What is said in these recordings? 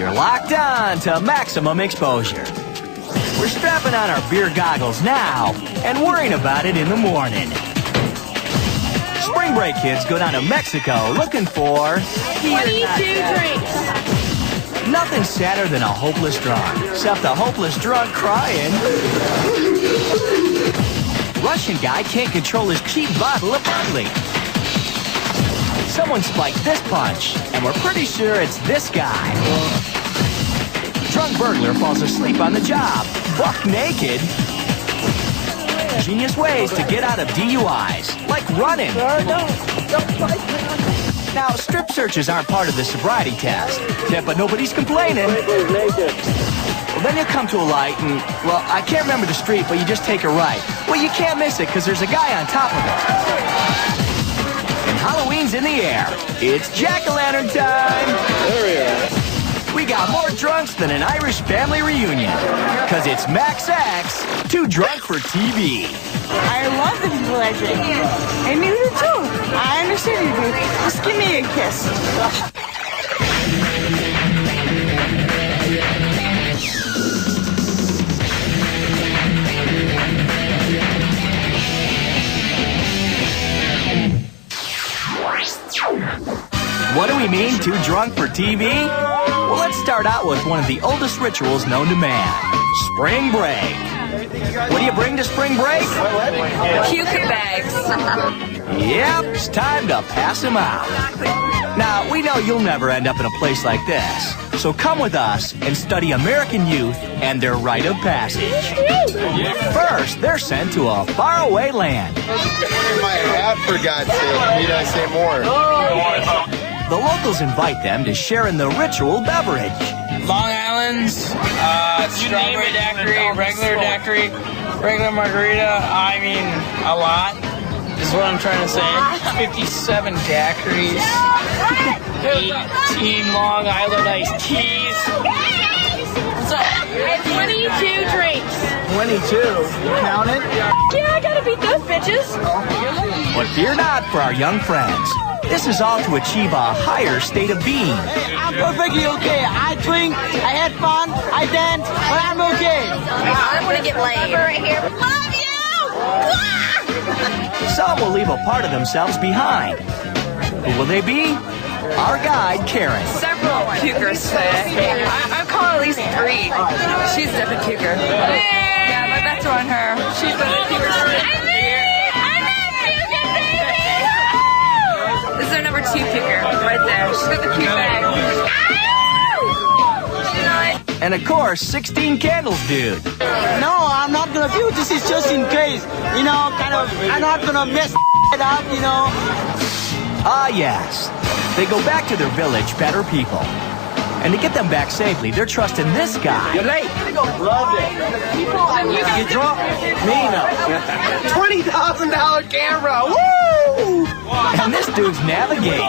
You're locked on to maximum exposure. We're strapping on our beer goggles now and worrying about it in the morning. Spring break kids go down to Mexico looking for 22 drinks. Nothing sadder than a hopeless drunk, except a hopeless drunk crying. Russian guy can't control his cheap bottle of barley. Someone spiked this punch, and we're pretty sure it's this guy. Drunk burglar falls asleep on the job, buck naked. Genius ways to get out of DUIs, like running. Now, strip searches aren't part of the sobriety test. Yeah, but nobody's complaining. Well, then you come to a light and, well, I can't remember the street, but you just take a right. Well, you can't miss it because there's a guy on top of it. And Halloween's in the air. It's jack-o'-lantern time. There we are. We got more drunks than an Irish family reunion. Because it's Max X, too drunk for TV. I love the people that drink. And you do too. I understand you do. Just give me a kiss. What do we mean, too drunk for TV? Well, let's start out with one of the oldest rituals known to man, spring break. What do you bring to spring break? Puke bags. Yep, it's time to pass them out. Now, we know you'll never end up in a place like this, so come with us and study American youth and their rite of passage. First, they're sent to a faraway land. My hat, for God's sake. Need I say more? The locals invite them to share in the ritual beverage. Long Island's, strawberry daiquiri, regular margarita, I mean, a lot, is what I'm trying to say. 57 daiquiris, 18 Long Island iced teas. So, 22 drinks. 22. You count it? Yeah, I gotta beat those bitches. But fear not for our young friends. This is all to achieve a higher state of being. I'm perfectly okay. I drink, I had fun, I dance, but I'm okay. I want to get laid. Right here. Love you! Some will leave a part of themselves behind. Who will they be? Our guide, Karen. Several pukers today. I'm calling at least 3. She's definitely puker. Yeah, my bets are on her. She's been a puker. This is our number 2 puker, right there. She's got the puke bag. And of course, 16 Candles dude. No, I'm not gonna do it. This is just in case. You know, I'm not gonna mess it up, you know. Ah, yes. They go back to their village better people. And to get them back safely, they're trusting this guy. You're late. Loved it. You get drunk? Me, no. $20,000 camera. Woo! And this dude's navigating.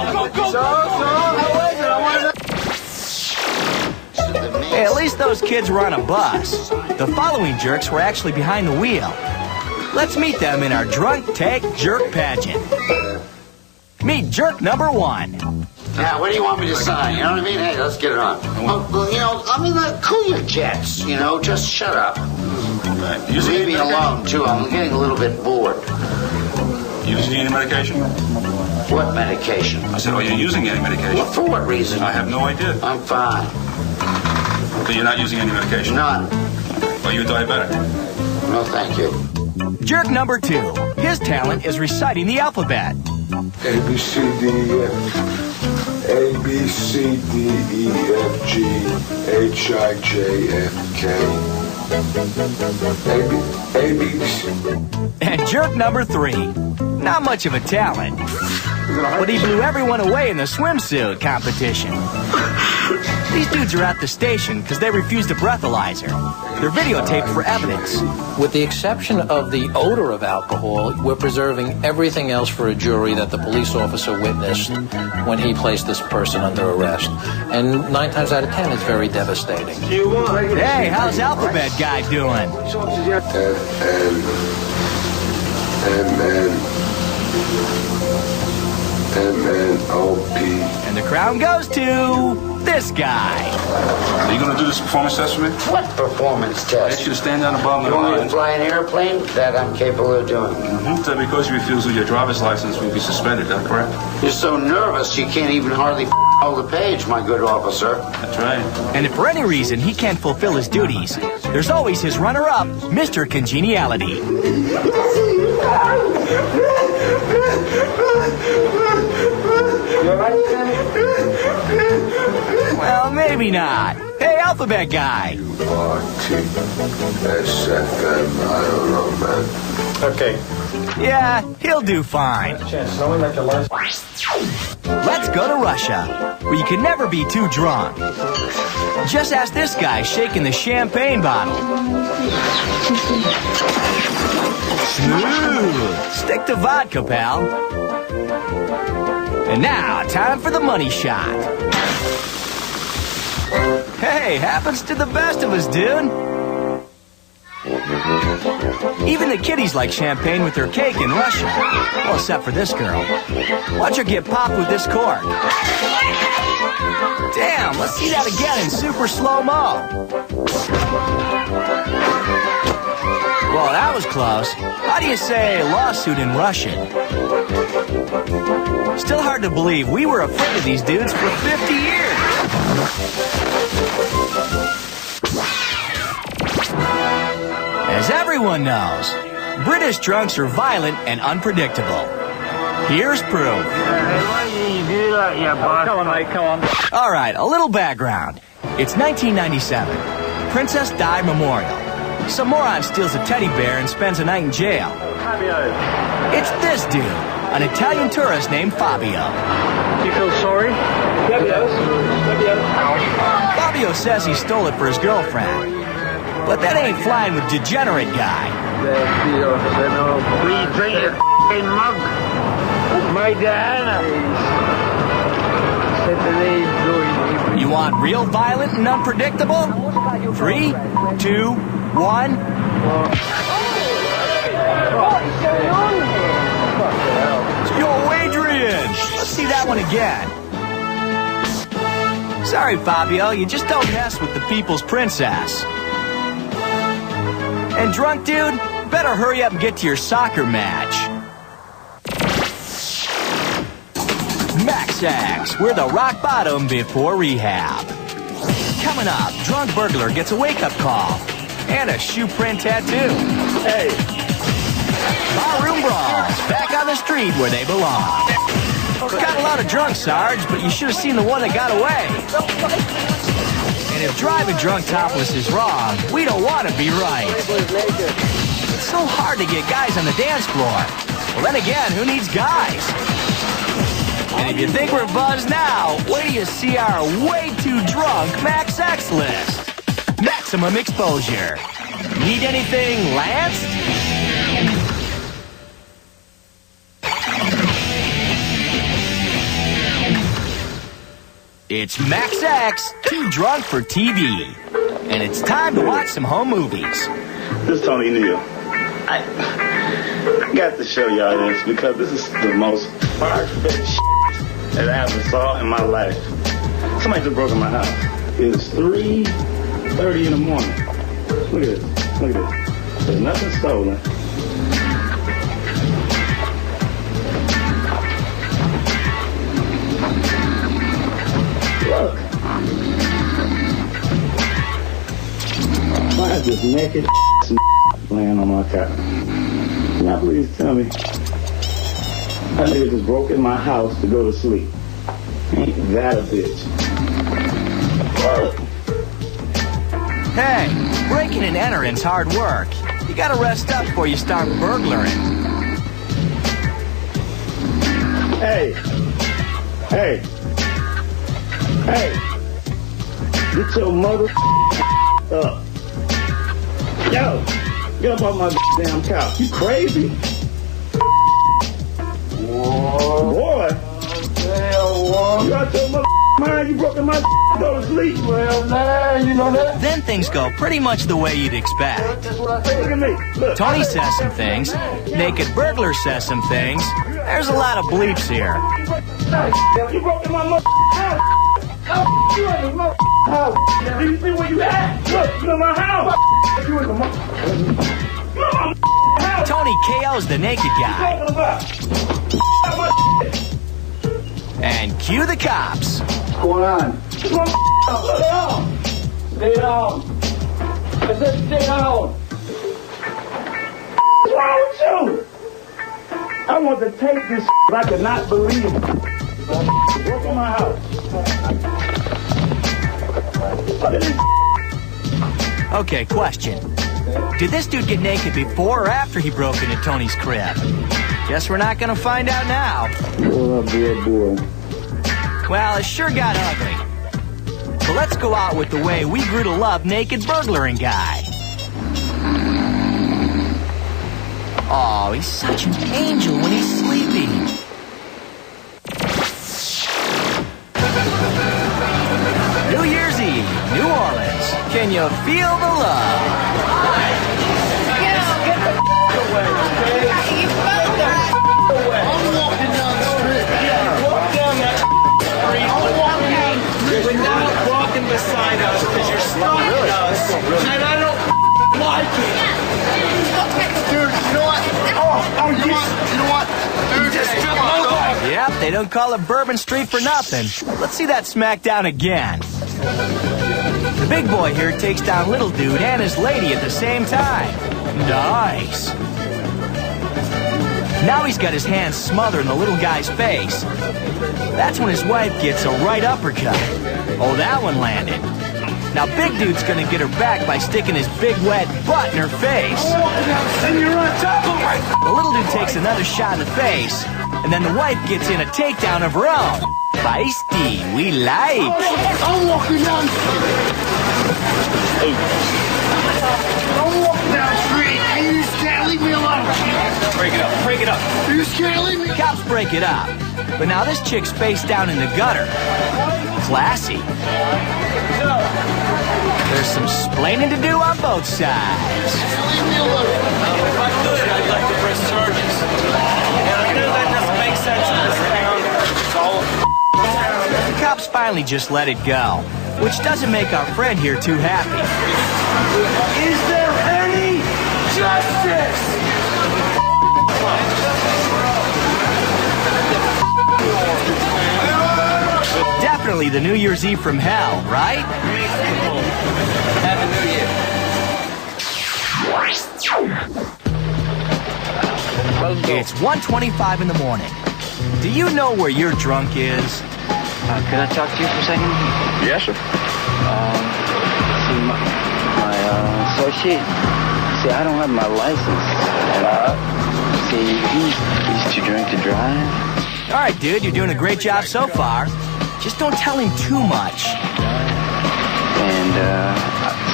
Hey, at least those kids were on a bus. The following jerks were actually behind the wheel. Let's meet them in our drunk tank jerk pageant. Meet jerk number 1. Yeah, what do you want me to sign? You know what I mean? Hey, let's get it on. Well, you know, I mean, cool your jets, you know, just shut up. Leave me alone, too. I'm getting a little bit bored. You using any medication? What medication? I said, are you using any medication? Well, for what reason? I have no idea. I'm fine. So you're not using any medication? None. Are you a diabetic? No, thank you. Jerk number 2. His talent is reciting the alphabet. A, B, C, D, E, F. A, B, C, D, E, F, G, H, I, J, F, K. A, B, C. And jerk number 3. Not much of a talent. But he blew everyone away in the swimsuit competition. These dudes are at the station because they refused a breathalyzer. They're videotaped for evidence. With the exception of the odor of alcohol, we're preserving everything else for a jury that the police officer witnessed when he placed this person under arrest. And 9 times out of 10, it's very devastating. Hey, how's Alphabet Guy doing? M-N-O-P. And the crown goes to... this guy. Are you going to do this performance test for me? What performance I asked test? you to stand down above You my want me to line. fly an airplane? That I'm capable of doing. So because you refuse with your driver's license, will be suspended, is that correct? You're so nervous you can't even hardly hold the page, my good officer. That's right. And if for any reason he can't fulfill his duties, there's always his runner-up, Mr. Congeniality. Well, maybe not. Hey, Alphabet Guy. U-R-T-S-F-M, I don't know, man. Okay. Yeah, he'll do fine. Chance, no one like your license. Let's go to Russia, where you can never be too drunk. Just ask this guy shaking the champagne bottle. Smooth. Stick to vodka, pal. And now, time for the money shot. Hey, happens to the best of us, dude. Even the kiddies like champagne with their cake in Russia. Well, except for this girl. Watch her get popped with this cork. Damn, let's see that again in super slow-mo. Well, that was close. How do you say lawsuit in Russian? Still hard to believe we were afraid of these dudes for 50 years. As everyone knows, British drunks are violent and unpredictable. Here's proof. Come on, mate, come on. All right, a little background. It's 1997. Princess Di Memorial. Some moron steals a teddy bear and spends a night in jail. Fabio. It's this dude, an Italian tourist named Fabio. You feel sorry? Fabio. Fabio says he stole it for his girlfriend. But that ain't flying with degenerate guy. We drink a f***ing mug. My Diana. You want real violent and unpredictable? 3, 2, 1. Yo, Adrian! Let's see that one again. Sorry, Fabio, you just don't mess with the people's princess. And drunk dude, better hurry up and get to your soccer match. Max-X, we're the rock bottom before rehab. Coming up, drunk burglar gets a wake-up call. And a shoe print tattoo. Hey. Barroom brawls, back on the street where they belong. Got a lot of drunk, Sarge, but you should have seen the one that got away. And if driving drunk topless is wrong, we don't want to be right. It's so hard to get guys on the dance floor. Well, then again, who needs guys? And if you think we're buzzed now, wait till you see our way too drunk Max-X list. Maximum exposure. Need anything, Lance? It's Max-X, too drunk for TV. And it's time to watch some home movies. This is Tony Neal. I got to show y'all this because this is the most perfect shit that I ever saw in my life. Somebody just broke in my house. It's 3:30 in the morning. Look at this. Look at this. There's nothing stolen. Look. Why is this naked laying on my couch? Now please tell me. That nigga just broke in my house to go to sleep. Ain't that a bitch? Look. Hey, breaking and entering's hard work. You gotta rest up before you start burglaring. Hey. Hey. Hey. Get your mother up. Yo, get up on my damn couch. You crazy? Whoa. Boy. You got your mother mind? You broke in my go to sleep. Well, man, you know that? Then things go pretty much the way you'd expect. Look at me. Look. Tony says some things. Naked Burglar says some things. There's a lot of bleeps here. You broke in my mother house. Oh, you in the house. Do you see where you at? Look, you in my house. You in the house. Tony KO's the naked guy. And cue the cops. What's going on? Stay down. Stay down. I said stay down. What's wrong with you? I want to take this. I cannot believe it. Broke in my house. Look at this. Okay, question. Did this dude get naked before or after he broke into Tony's crib? Guess we're not gonna find out now. What up, boy? Well, it sure got ugly. So let's go out with the way we grew to love naked burglaring guy. Oh, he's such an angel when he's sleeping. New Year's Eve, New Orleans. Can you feel the love? Beside us because you're stalking us, and I don't like it. Dude, you know what? You know what? Dude, just strip my Yep, they don't call it Bourbon Street for nothing. Let's see that smackdown again. The big boy here takes down little dude and his lady at the same time. Nice. Now he's got his hands smothered in the little guy's face. That's when his wife gets a right uppercut. Oh, that one landed. Now, big dude's gonna get her back by sticking his big wet butt in her face. The little dude takes another shot in the face, and then the wife gets in a takedown of her own. Feisty, we like. I'm walking down the street. I'm walking down the street, and you just can't leave me alone. Break it up, break it up. You just can't leave me. Cops break it up. But now this chick's face down in the gutter. Classy. There's some splaining to do on both sides. Leave me alone. If I could, I'd like to press charges. And I know that doesn't make sense in this town. It's all The cops finally just let it go, which doesn't make our friend here too happy. Is there any justice? Definitely the New Year's Eve from hell, right? Happy New Year. It's 1:25 in the morning. Do you know where your drunk is? Could I talk to you for a second? Yes, sir. See, my associate, see, I don't have my license. And, see, he's too drunk to drive. All right, dude, you're doing a great job so far. Just don't tell him too much. And,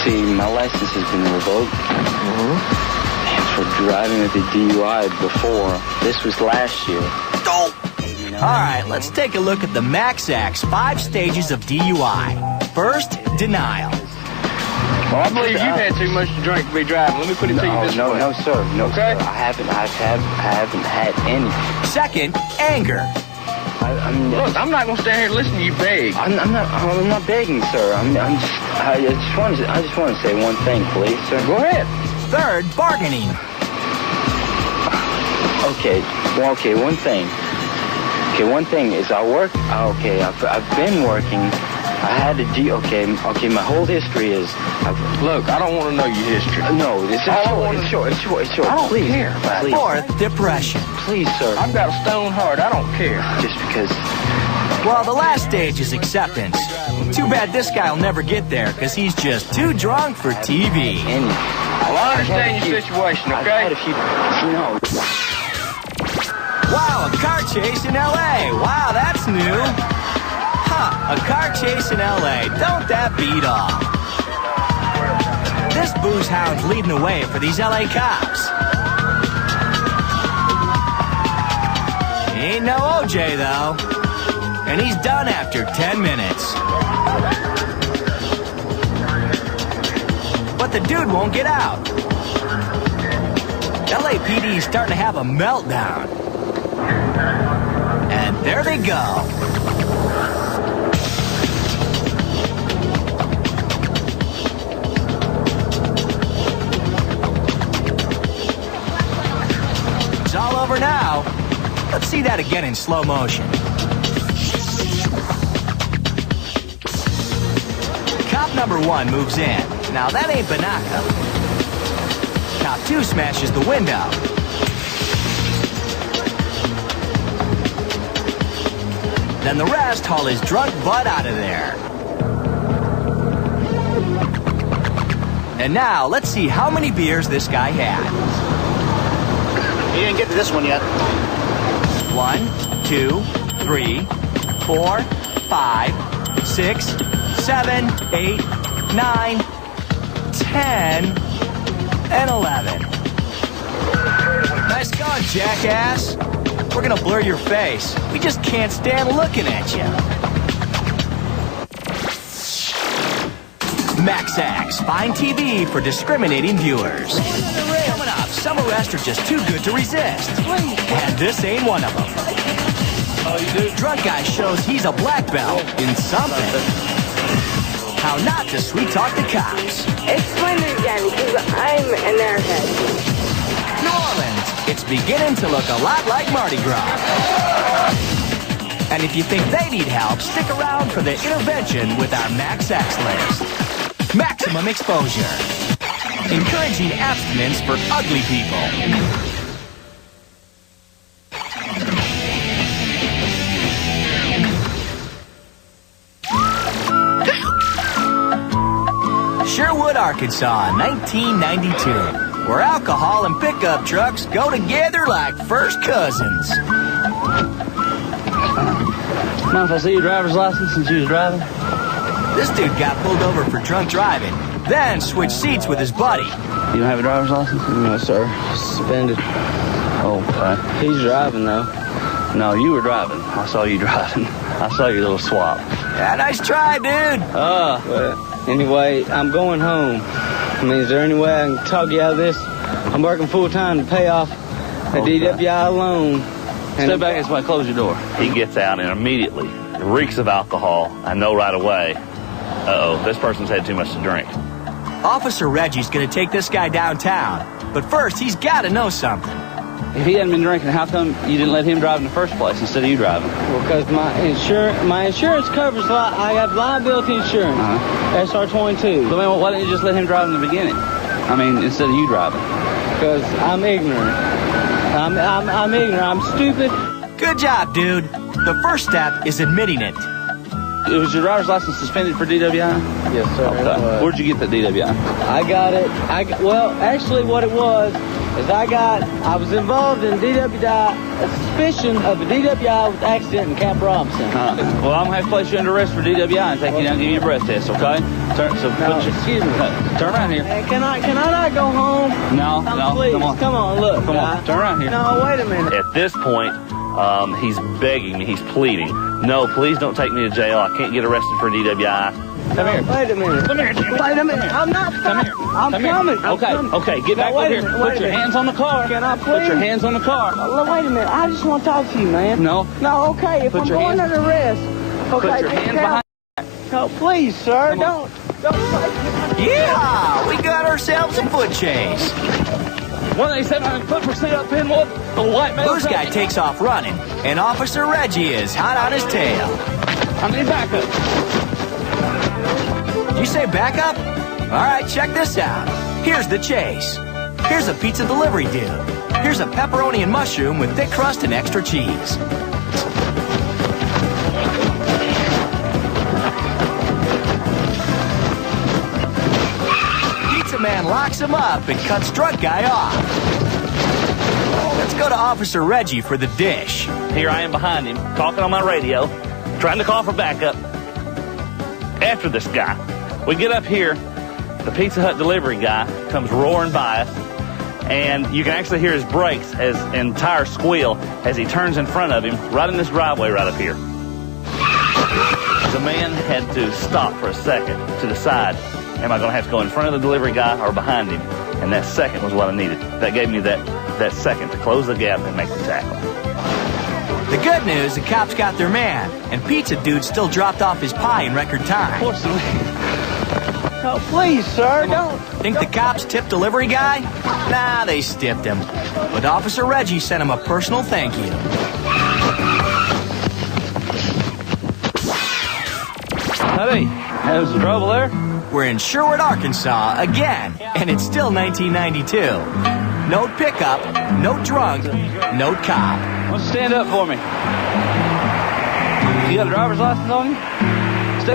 see, my license has been revoked. And for driving with a DUI before. This was last year. Don't. All right, let's take a look at the Max Axe 5 stages of DUI. First, denial. Well, I believe you've had too much to drink to be driving. Let me put it to you this way. No, sir. No, okay? Sir. I haven't had any. Second, anger. Look, I'm not gonna stand here and listen to you beg. I'm not begging, sir. I just want to say one thing, please, sir. Go ahead. Third, bargaining. Okay. Well, okay. One thing. Okay. One thing is I work. Okay. I've been working. I had to okay. My whole history is. Look, I don't want to know your history. No, it's short. I don't please, care. Please. Fourth, depression. Please, sir. I've got a stone heart. I don't care. Just because. Well, the last stage is acceptance. Too bad this guy will never get there, because he's just too drunk for TV. Well, I understand your situation, okay? I've had a few, Wow, a car chase in L.A. Wow, that's new. Huh, a car chase in L.A. Don't that beat off? This booze hound's leading the way for these L.A. cops. He ain't no OJ, though. And he's done after 10 minutes. But the dude won't get out. LAPD is starting to have a meltdown. And there they go. Let's see that again in slow motion. Cop number 1 moves in. Now that ain't Banaka. Cop 2 smashes the window. Then the rest haul his drunk butt out of there. And now, let's see how many beers this guy had. You didn't get to this one yet. 1, 2, 3, 4, 5, 6, 7, 8, 9, 10, and 11. Nice going, jackass. We're gonna blur your face. We just can't stand looking at you. MaxX, fine TV for discriminating viewers. Coming up, some arrests are just too good to resist. And this ain't one of them. Drunk guy shows he's a black belt in something. How not to sweet talk the cops. Explain it again, because I'm an airhead. New Orleans, it's beginning to look a lot like Mardi Gras. And if you think they need help, stick around for the intervention with our MaxX list. Maximum exposure. Encouraging abstinence for ugly people. Sherwood, Arkansas, 1992, where alcohol and pickup trucks go together like first cousins. Mind if I see your driver's license since you was driving? This dude got pulled over for drunk driving, then switched seats with his buddy. You don't have a driver's license? No, sir. Suspended. Oh, okay. He's driving, though. No, you were driving. I saw you driving. I saw your little swap. Yeah, nice try, dude. Well, anyway, I'm going home. I mean, is there any way I can talk you out of this? I'm working full-time to pay off a DWI loan. Step back and somebody close your door. He gets out and immediately reeks of alcohol. I know right away. Uh-oh, this person's had too much to drink. Officer Reggie's gonna take this guy downtown, but first he's gotta know something. If he hadn't been drinking, how come you didn't let him drive in the first place instead of you driving? Well, because my insurance covers, I have liability insurance, SR22. But man, why didn't you just let him drive in the beginning? I mean, instead of you driving. Because I'm ignorant. I'm ignorant. I'm stupid. Good job, dude. The first step is admitting it. Was your driver's license suspended for DWI? Yes, sir. Okay. Where'd you get that DWI? I got it. Well, actually, what it was is I was involved in DWI, a suspicion of a DWI with accident in Camp Robinson. Well, I'm going to place you under arrest for DWI and take you down and give you a breath test, okay? Excuse me. Turn around here. Hey, can I not go home? No, Please, come on. Come on, look. Come on, turn around here. No, wait a minute. At this point, he's begging me, he's pleading. No, please don't take me to jail. I can't get arrested for DWI. Come here. Wait a minute. Come here. Wait a minute. I'm not. Come here. I'm coming. Okay, get back over here. Put your hands on the car. Can I please? Put your hands on the car. Wait a minute. I just want to talk to you, man. No. No, okay. If I'm going under arrest. Okay. Put your hands behind. No, please, sir. Don't. Yeah, we got ourselves a foot chase. 187 up Pinwood. The white man. Booze guy takes off running, and Officer Reggie is hot on his tail. I need backup. Did you say backup? All right, check this out. Here's the chase. Here's a pizza delivery dude. Here's a pepperoni and mushroom with thick crust and extra cheese. Pizza man locks him up and cuts drunk guy off. Let's go to Officer Reggie for the dish. Here I am behind him, talking on my radio, trying to call for backup. After this guy, we get up here, the Pizza Hut delivery guy comes roaring by us, and you can actually hear his brakes as an entire squeal as he turns in front of him, right in this driveway right up here. The man had to stop for a second to decide, am I going to have to go in front of the delivery guy or behind him? And that second was what I needed. That gave me that second to close the gap and make the tackle. The good news, the cops got their man, and Pizza Dude still dropped off his pie in record time. Fortunately. No, please, sir, don't. Think the cops tipped delivery guy? Nah, they stiffed him. But Officer Reggie sent him a personal thank you. Howdy. Having some trouble there? We're in Sherwood, Arkansas again, and it's still 1992. No pickup, no drunk, no cop. Well, stand up for me. You got a driver's license on you?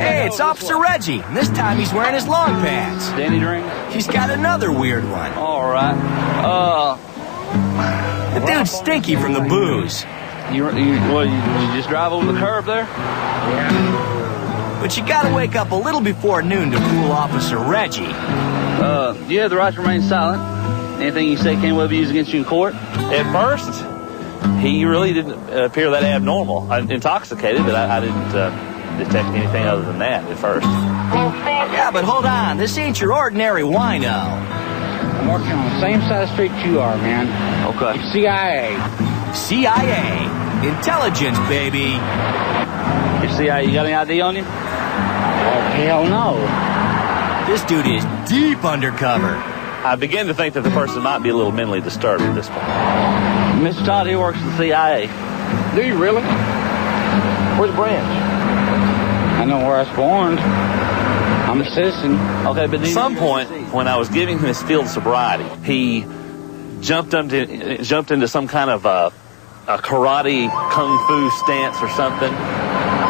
Hey, it's Officer Reggie. And this time he's wearing his long pants. Danny drink? He's got another weird one. All right. The dude's stinky from the booze. You just drive over the curb there? Yeah. But you gotta wake up a little before noon to fool Officer Reggie. You have the right to remain silent. Anything you say can't well be used against you in court. At first, he really didn't appear that abnormal. Intoxicated, but I didn't detect anything other than that at first. Yeah, but hold on. This ain't your ordinary wino. I'm working on the same side of the street you are, man. Okay. CIA. CIA. Intelligence, baby. You CIA, you got any ID on you? Hell no. This dude is deep undercover. I begin to think that the person might be a little mentally disturbed at this point. Mr. Todd, he works for the CIA. Do you really? Where's the branch? I know where I was born. I'm a citizen. Okay, but at some point, when I was giving him his field sobriety, he jumped into some kind of a karate kung fu stance or something.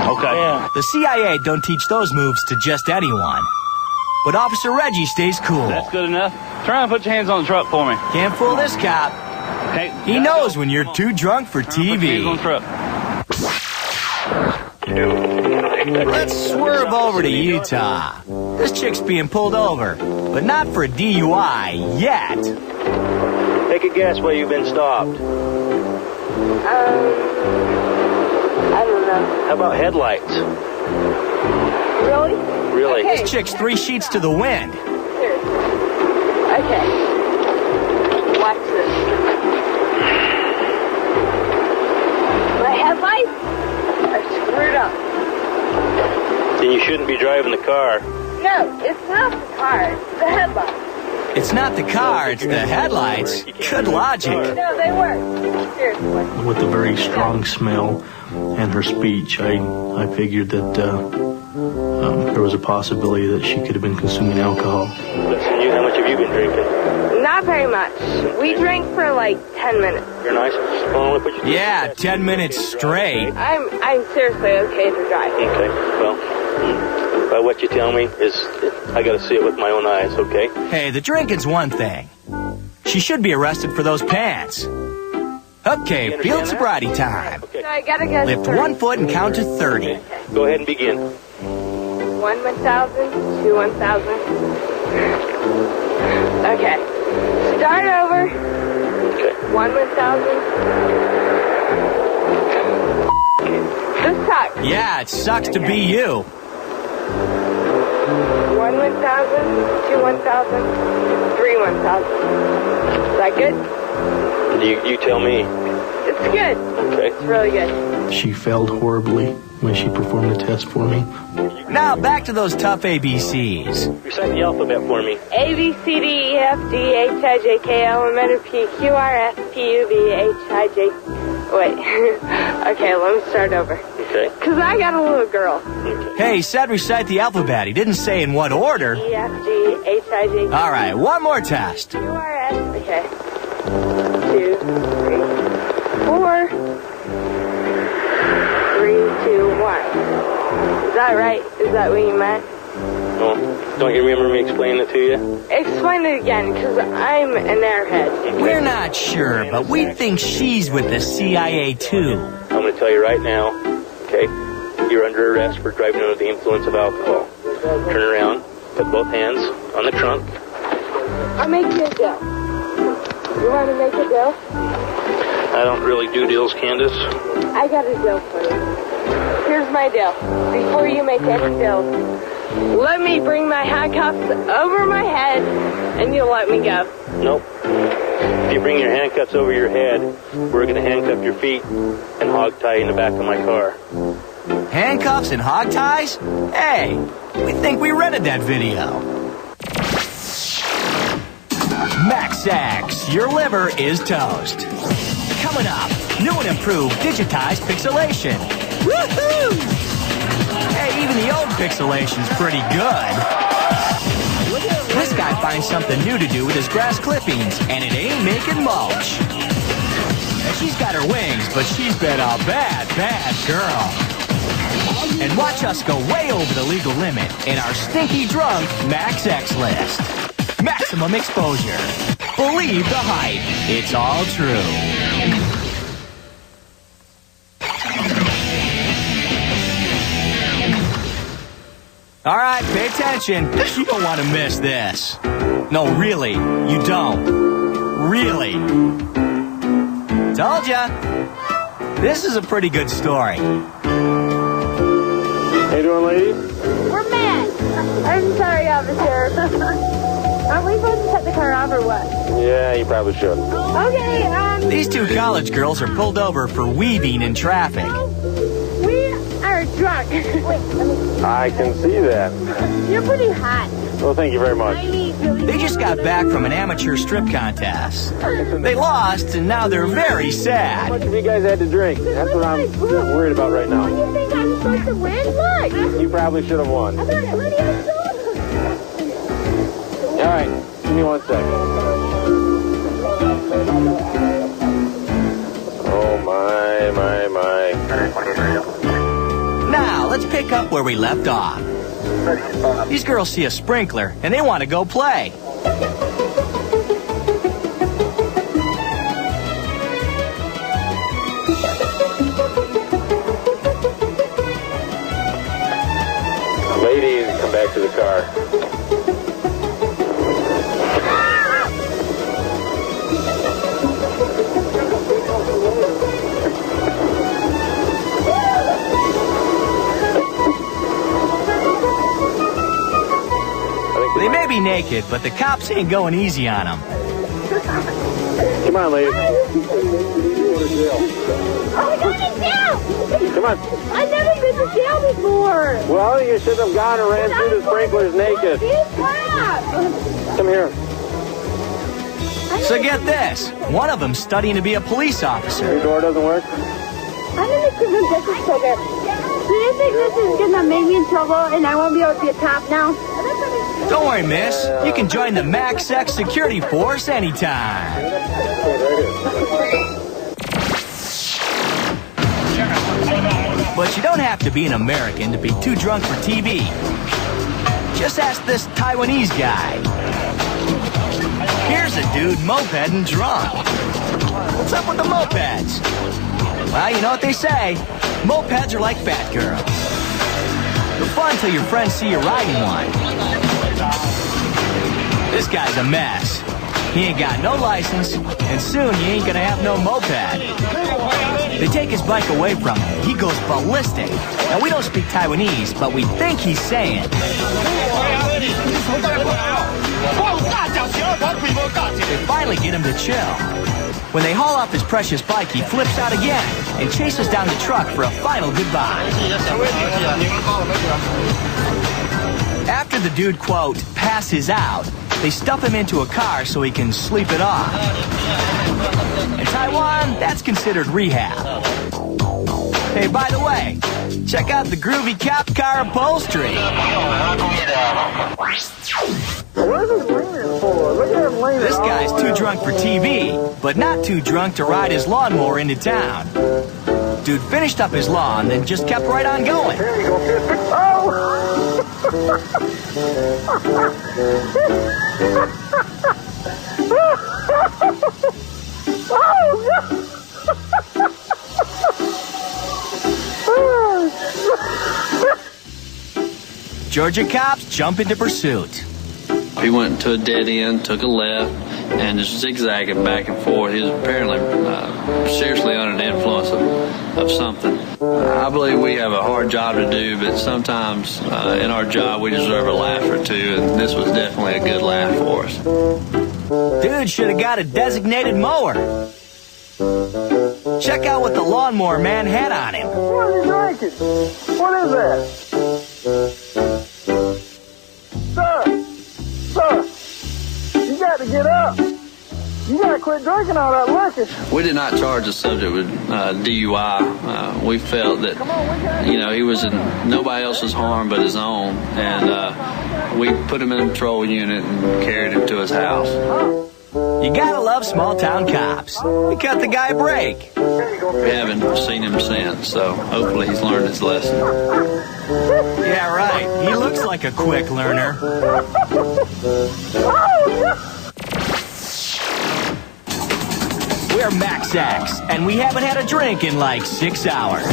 Okay. Yeah. The CIA don't teach those moves to just anyone. But Officer Reggie stays cool. That's good enough. Try and put your hands on the truck for me. Can't fool this cop. Hey, he knows when you're too drunk for TV. On the truck. Let's swerve over to Utah. This chick's being pulled over, but not for a DUI yet. Take a guess where you've been stopped. I don't know. How about headlights? Really? Really? Okay. This chick's 3 sheets to the wind. Here. Okay. Watch this. My headlights are screwed up. Then you shouldn't be driving the car. No, it's not the car. It's the headlights. It's not the car, it's the headlights. Good logic. No, they work. Seriously. With the very strong smell and her speech, I figured that there was a possibility that she could have been consuming alcohol. Listen, how much have you been drinking? Not very much. We drank for like 10 minutes. You're nice. Yeah, 10 minutes straight. I'm seriously okay to drive. Okay, well, by what you tell me is I got to see it with my own eyes, okay? Hey, the drinking's one thing. She should be arrested for those pants. Okay, field sobriety time. Okay. So I gotta go. Lift 1 foot and count to 30. Okay. Go ahead and begin. 1 1,000, 2 1,000. Okay. Start over. Okay. 1 1,000. This sucks. Yeah, it sucks to be you. 1 1,000, 2 1,000, 3 1,000. Is that good? You tell me. It's good. Okay. It's really good. She failed horribly when she performed the test for me. Now back to those tough ABCs. Recite the alphabet for me. A, B, C, D, E, F, G, H, I, J, K, L, M, N, P, Q, R, S, T, U, V, H, I, J... Wait. Okay, let me start over. Okay. Because I got a little girl. Okay. Hey, he said recite the alphabet. He didn't say in what order. E, F, G, H, I, J, K. All right, one more test. Q, R, S. Okay. 2, 3, 4. 3, 2, 1. Is that right? Is that what you meant? No. Don't you remember me explaining it to you? Explain it again, because I'm an airhead. We're not sure, but we think she's with the CIA, too. I'm going to tell you right now, okay? You're under arrest for driving under the influence of alcohol. Turn around, put both hands on the trunk. I'll make you a deal. You want to make a deal? I don't really do deals, Candace. I got a deal for you. Here's my deal. Before you make any deals, let me bring my handcuffs over my head, and you'll let me go. Nope. If you bring your handcuffs over your head, we're going to handcuff your feet and hog tie you in the back of my car. Handcuffs and hog ties? Hey, we think we rented that video. MaxX, your liver is toast. Coming up, new and improved digitized pixelation. Woohoo! Hey, even the old pixelation's pretty good. This guy finds something new to do with his grass clippings, and it ain't making mulch. And she's got her wings, but she's been a bad, bad girl. And watch us go way over the legal limit in our stinky drunk Max X list. Maximum exposure. Believe the hype. It's all true. All right, pay attention. You don't want to miss this. No, really, you don't. Really. Told ya. This is a pretty good story. How you doing, ladies? We're mad. I'm sorry, officer. Aren't we supposed to shut the car off or what? Yeah, you probably should. Okay, These two college girls are pulled over for weaving in traffic. we are drunk. Wait, I can see that. you're pretty hot. Well, thank you very much. They just got back from an amateur strip contest. They lost, and now they're very How sad. much have you guys had to drink? That's what I'm worried about right now. You think I'm supposed to win? Look. You probably should have won. I thought it was All right, give me 1 second. Oh, my. Now, let's pick up where we left off. These girls see a sprinkler, and they want to go play. Ladies, come back to the car. They may be naked, but the cops ain't going easy on them. Come on, ladies. Oh, go to jail! Come on. I've never been to jail before. Well, you should have gone and ran through the sprinklers naked. Come here. So get this. One of them's studying to be a police officer. Your door doesn't work? I'm in the criminal justice program. Do you think this is gonna make me in trouble and I won't be able to be a cop now? Don't worry, miss. You can join the Max X security force anytime. But you don't have to be an American to be too drunk for TV. Just ask this Taiwanese guy. Here's a dude mopeding drunk. What's up with the mopeds? Well, you know what they say. Mopeds are like fat girls. They're fun till your friends see you riding one. This guy's a mess. He ain't got no license, and soon he ain't gonna have no moped. They take his bike away from him. He goes ballistic. Now, we don't speak Taiwanese, but we think he's saying. They finally get him to chill. When they haul off his precious bike, he flips out again and chases down the truck for a final goodbye. After the dude, quote, passes out, they stuff him into a car so he can sleep it off. In Taiwan, that's considered rehab. Hey, by the way, check out the groovy cop car upholstery. This guy's too drunk for TV, but not too drunk to ride his lawnmower into town. Dude finished up his lawn, then just kept right on going. Georgia cops jump into pursuit. He went to a dead end, took a left, and just zigzagging back and forth. He was apparently seriously under the influence of something. I believe we have a hard job to do, but sometimes in our job we deserve a laugh or two, and this was definitely a good laugh for us. Dude should have got a designated mower. Check out what the lawnmower man had on him. What are you drinking? What is that? Sir, you got to get up. You got quit drinking all that liquor. We did not charge the subject with DUI. We felt that, you know, he was in nobody else's harm but his own, and we put him in a patrol unit and carried him to his house. You gotta love small-town cops. They cut the guy a break. We haven't seen him since, so hopefully he's learned his lesson. Yeah, right. He looks like a quick learner. We're Max X, and we haven't had a drink in like 6 hours.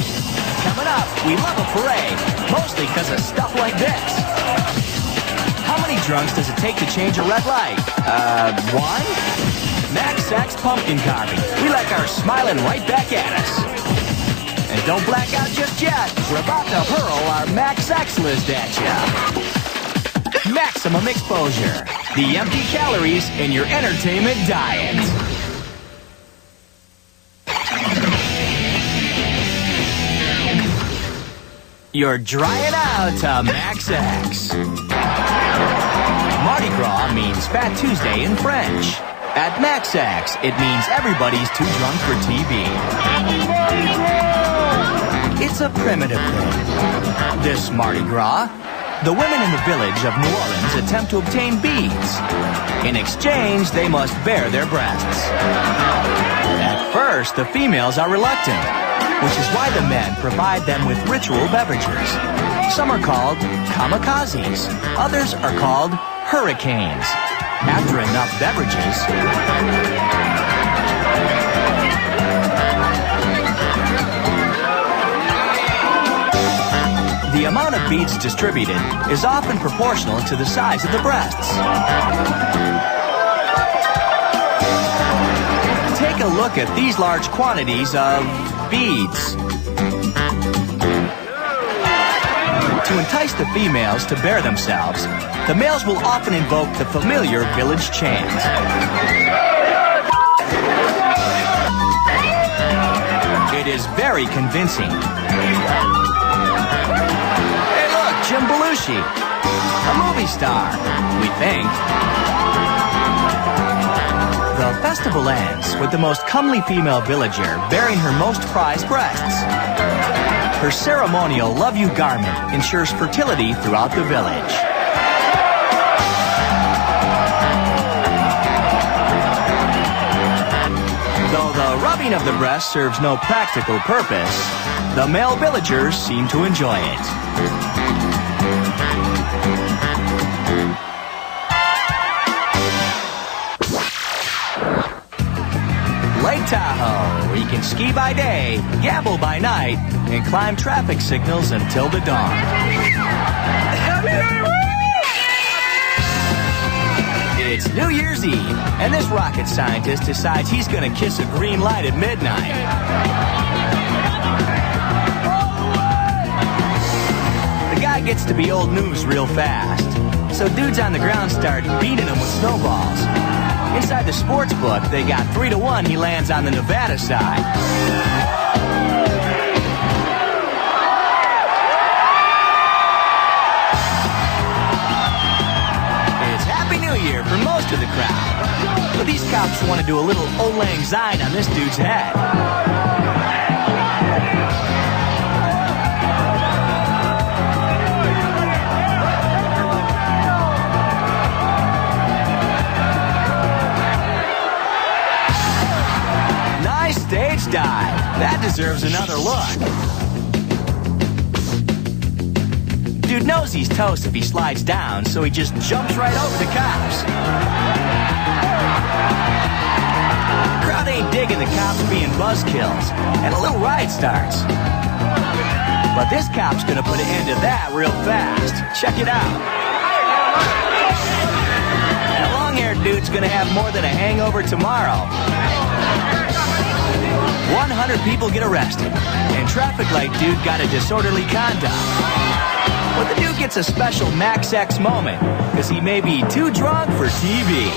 Coming up, we love a parade, mostly because of stuff like this. How many drunks does it take to change a red light? One? Max X pumpkin carving. We like our smiling right back at us. And don't black out just yet. We're about to hurl our Max X list at you. Maximum exposure. The empty calories in your entertainment diet. You're drying out to Max X. Mardi Gras means Fat Tuesday in French. At Max X, it means everybody's too drunk for TV. It's a primitive thing. This Mardi Gras, the women in the village of New Orleans attempt to obtain beads. In exchange, they must bare their breasts. At first, the females are reluctant, which is why the men provide them with ritual beverages. Some are called kamikazes. Others are called hurricanes. After enough beverages, the amount of beads distributed is often proportional to the size of the breasts. Take a look at these large quantities of beads. To entice the females to bare themselves, the males will often invoke the familiar village chant. It is very convincing. Hey look, Jim Belushi, a movie star, we think. The festival ends with the most comely female villager bearing her most prized breasts. Her ceremonial Love You garment ensures fertility throughout the village. Though the rubbing of the breast serves no practical purpose, the male villagers seem to enjoy it. Lake Tahoe, where you can ski by day, gamble by night, and climb traffic signals until the dawn. It's New Year's Eve, and this rocket scientist decides he's gonna kiss a green light at midnight. The guy gets to be old news real fast, so dudes on the ground start beating him with snowballs. Inside the sports book, they got 3-1 he lands on the Nevada side. It's Happy New Year for most of the crowd. But these cops want to do a little Auld Lang Syne on this dude's head. Stage dive. That deserves another look. Dude knows he's toast if he slides down, so he just jumps right over the cops. The crowd ain't digging the cops being buzzkills, and a little riot starts. But this cop's gonna put an end to that real fast. Check it out. That long-haired dude's gonna have more than a hangover tomorrow. 100 people get arrested, and traffic light dude got a disorderly conduct. But the dude gets a special Max X moment, because he may be too drunk for TV.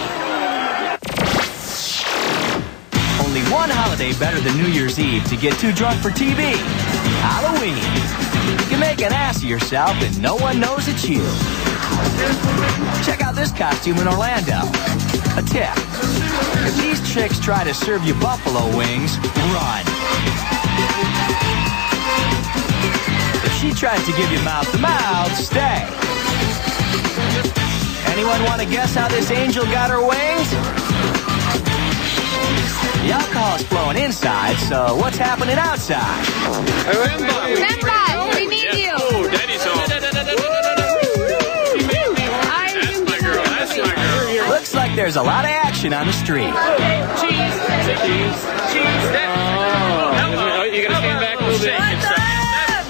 Only one holiday better than New Year's Eve to get too drunk for TV. Halloween. You can make an ass of yourself and no one knows it's you. Check out this costume in Orlando. A tip. If these chicks try to serve you buffalo wings, run. If she tries to give you mouth-to-mouth, stay. Anyone want to guess how this angel got her wings? The alcohol's flowing inside, so what's happening outside? Simba, we need you. Oh, Daddy's home. That's my girl. That's my girl. Looks like there's a lot of action on the street. Cheese. Hello. You gotta stand back a little bit.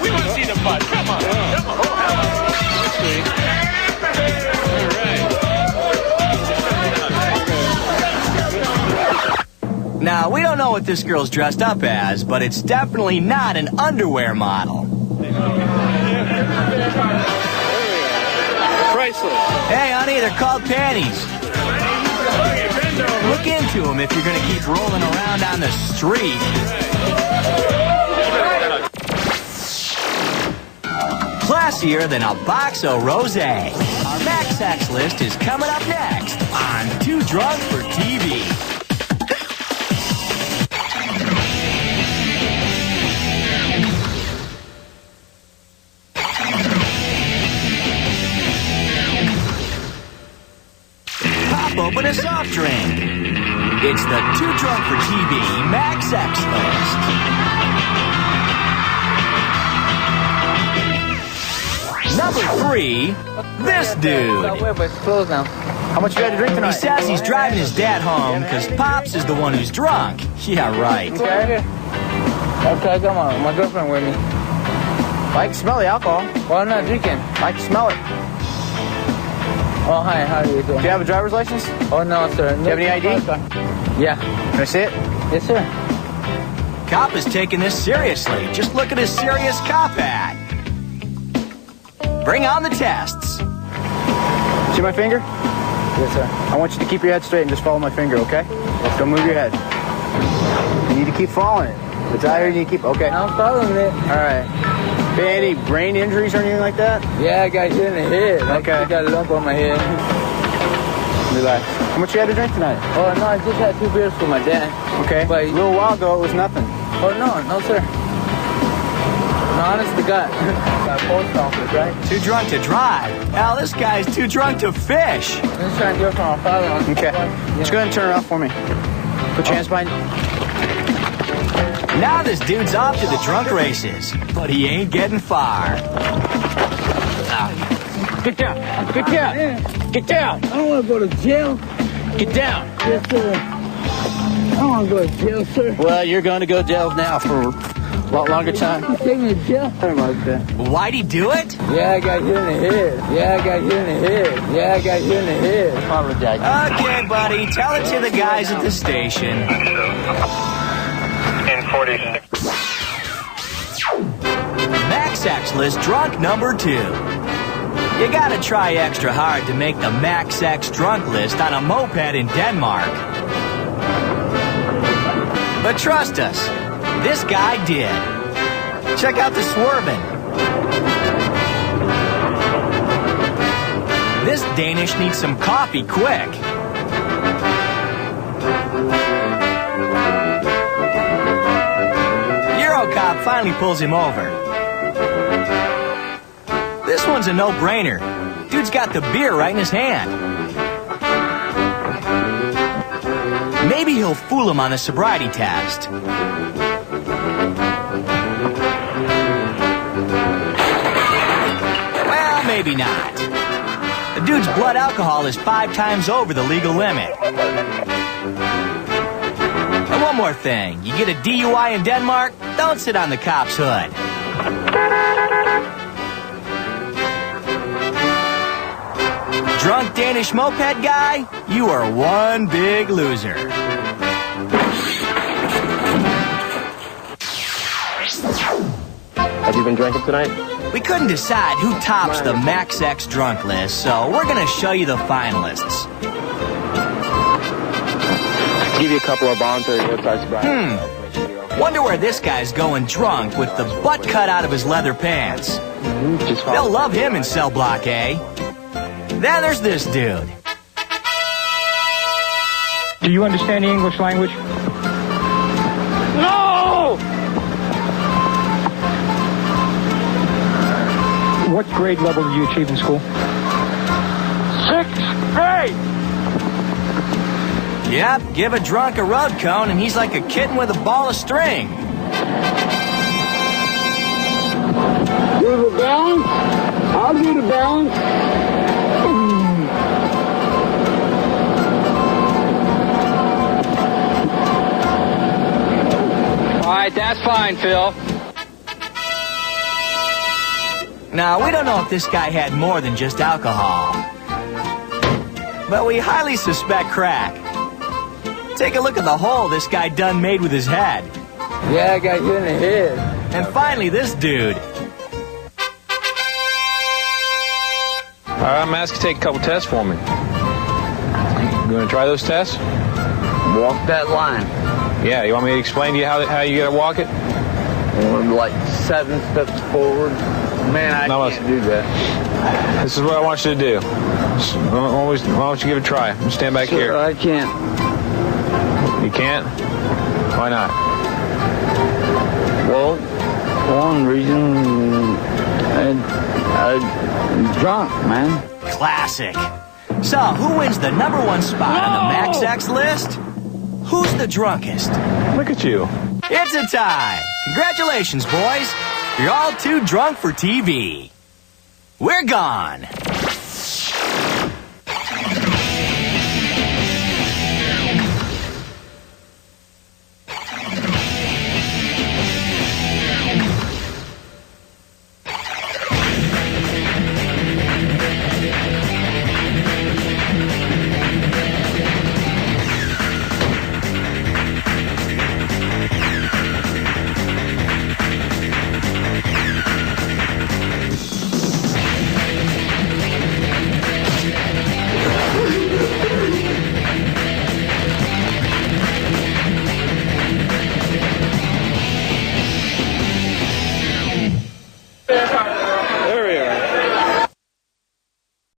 We want to see the butt. Come on. Now, we don't know what this girl's dressed up as, but it's definitely not an underwear model. Priceless. Hey, honey, they're called panties. Look into them if you're going to keep rolling around on the street. Classier than a box of rosé. Our Max X list is coming up next on Too Drunk for TV. Pop open a soft drink. It's the Too Drunk for TV Max X list. Number 3, this dude. It's closed now. How much you had to drink tonight? He says he's driving his dad home because Pops is the one who's drunk. Yeah, right. Okay, I got my girlfriend with me. I can smell the alcohol. Well, I'm not drinking. I can smell it. Oh, hi, how are you doing? Do you have a driver's license? Oh, no, sir. Do you have any ID? Yeah. Can I see it? Yes, sir. Cop is taking this seriously. Just look at his serious cop hat. Bring on the tests. See my finger? Yes, sir. I want you to keep your head straight and just follow my finger, okay? Don't move your head. You need to keep following it. It's out here, you need to keep... Okay. I'm following it. All right. Any brain injuries or anything like that? Yeah, I got hit in the head. Okay. I got a lump on my head. Relax. How much you had to drink tonight? Oh, no, I just had 2 beers for my dad. Okay. But a little while ago, it was nothing. Oh, no, sir. No, honest to God. Got post office, right? Too drunk to drive. Al, this guy's too drunk to fish. I'm just trying to do it for my father. Okay. Let's go ahead and turn around for me. Put your hands behind you. Now this dude's off to the drunk races, but he ain't getting far. Get down. Get down. Get down. I don't want to go to jail. Get down. Yes, sir. I don't want to go to jail, sir. Well, you're going to go to jail now for a lot longer time. You take me to jail? Something like that. Why'd he do it? Yeah, I got hit in the head. Yeah, I got hit in the head. Yeah, I got hit in the head. Okay, buddy, tell it to the guys at the station. In 46. Max X list drunk number 2. You gotta try extra hard to make the Max X drunk list on a moped in Denmark. But trust us, this guy did. Check out the swerving. This Danish needs some coffee quick. Eurocop finally pulls him over. This one's a no-brainer. Dude's got the beer right in his hand. Maybe he'll fool him on the sobriety test. Well, maybe not. The dude's blood alcohol is 5 times over the legal limit. And one more thing. You get a DUI in Denmark, don't sit on the cop's hood. Drunk Danish moped guy, you are one big loser. Have you been drinking tonight? We couldn't decide who tops the Max X drunk list, so we're gonna show you the finalists. I'll give you a couple of voluntary roadside sobriety. Wonder where this guy's going drunk with the butt cut out of his leather pants. They'll love him in cell block A. Then there's this dude. Do you understand the English language? No! What grade level did you achieve in school? 6th grade! Yep, give a drunk a road cone and he's like a kitten with a ball of string. Do the balance? I'll do the balance. All right, that's fine, Phil. Now, we don't know if this guy had more than just alcohol, but we highly suspect crack. Take a look at the hole this guy done made with his head. Yeah, I got you in the head. And finally, this dude. All right, I'm asking you to take a couple tests for me. You want to try those tests? Walk that line. Yeah, you want me to explain to you how you got to walk it? Like 7 steps forward. Man, I can't do that. This is what I want you to do. Why don't you give it a try? Stand back here. I can't. You can't? Why not? Well, one reason, I'm drunk, man. Classic. So, who wins the #1 spot on the Max X list? Who's the drunkest? Look at you. It's a tie. Congratulations, boys. You're all too drunk for TV. We're gone.